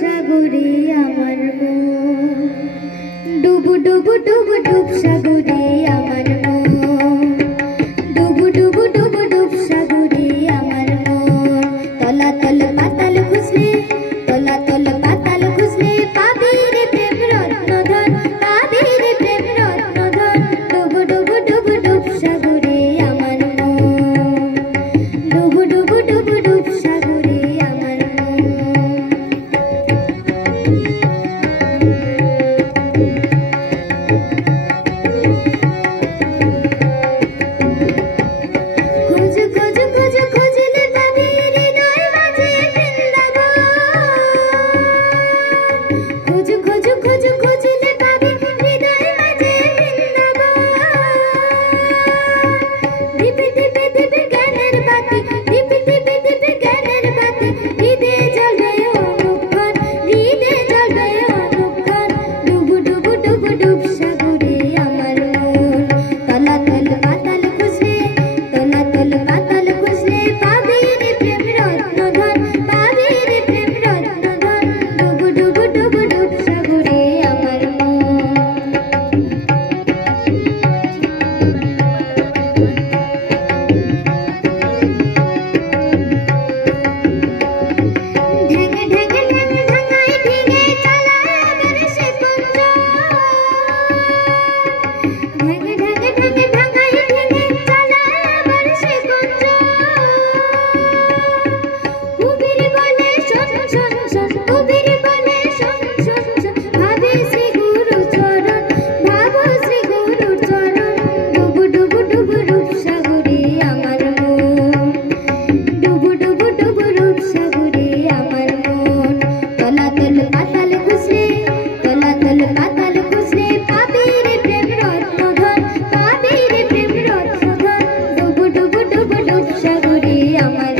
সাগরে আমার মন, ডুবু ডুবু ডুবু ডুব সাগরে আমার মন, ডুবু ডুবু ডুবু ডুব সাগরে আমার মন। তলাতল পাতাল খুঁজলে, তলাতল পাতাল খুঁজলে পাবি রে প্রেম রত্নধন, পাবি রে প্রেম রত্নধন। ডুবু ডুবু ডুবু ডুব সাগরে আমার মন, ডুবু ডুবু ডুবু ডুব সাগরে আমার মন। খোঁজ খোঁজ খোঁজ খুঁজলে পাবি হৃদয় মাঝে বৃন্দাবন, খোঁজ খোঁজ খোঁজ খুঁজলে পাবি হৃদয় মাঝে বৃন্দাবন। দিপি দিপি দিপি জ্ঞানের বাতি, দিপি দিপি দিপি জ্ঞানের বাতি, হৃদে জ্বলবে অনুক্ষণ, হৃদে জ্বলবে অনুক্ষণ। ডুবু ডুবু ডুবু ডুব সাগরে আমার মন। তলাতল পাতাল খুঁজলে, তলাতল পাতাল খুঁজলে পাবি রে প্রেম রত্নধন, পাবি রে প্রেম রত্নধন। ডুবু ডুবু ডুবু ডুব সাগরে আমার মন। ঢেঙে ঢেঙে ঢেঙে ঢাঙায় ঢেঙে চালায় আবার সে কুঞ্জ, ঢেঙে ঢেঙে ঢেঙে ঢাঙায় ঢেঙে চালায় আবার সে কুঞ্জ। কবির বলে শোন শোন শোন, কবির বলে শোন শোন শোন, ভাবে শ্রী গুরু চরণ, ভাবো শ্রী গুরু চরণ। ডুবু ডুবু ডুবু রূপ সাগরে আমার মন, ডুবু ডুবু ডুবু রূপ সাগরে আমার মন। তলাতল পাতাল খুঁজলে, তলাতল পাতাল খুঁজলে পাবি রে প্রেম রত্নধন, পাবি রে প্রেম রত্নধন। ডুবু ডুবু ডুবু ডুব সাগরে আমার